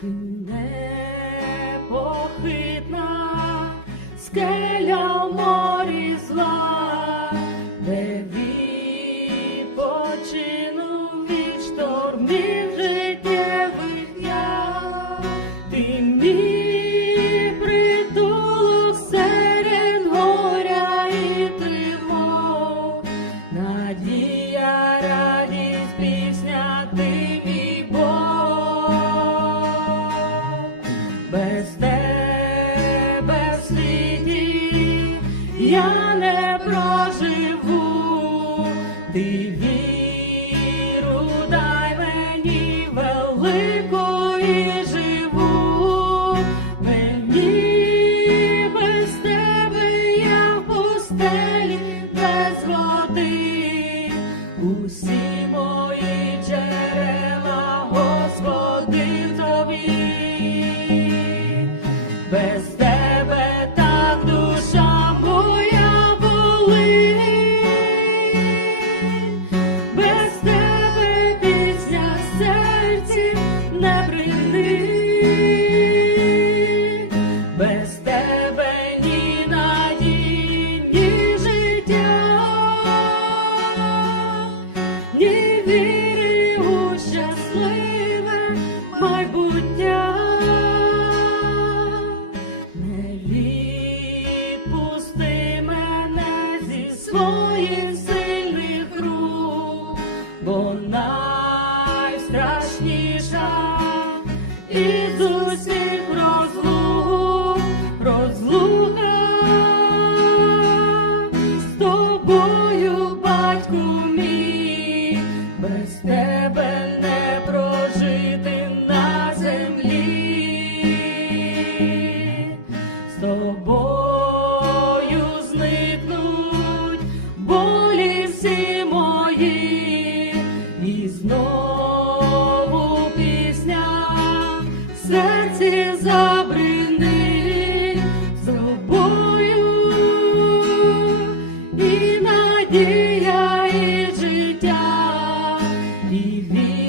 ти непохитна, скеля в я не проживу, ти віру дай мені велику і живу, мені без тебе я в пустелі без води. Усі my bunya знову пісня в серці забрини з тобою і надія, і життя, і віра.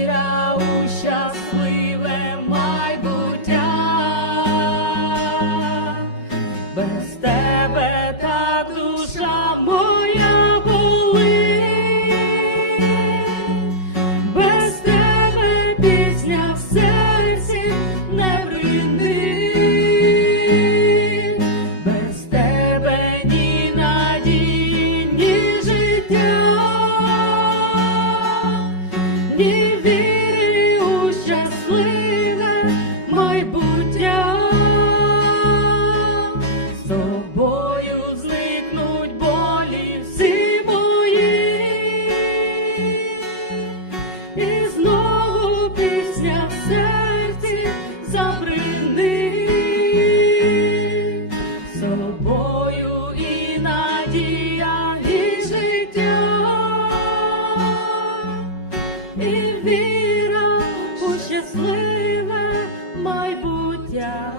щасливе майбуття.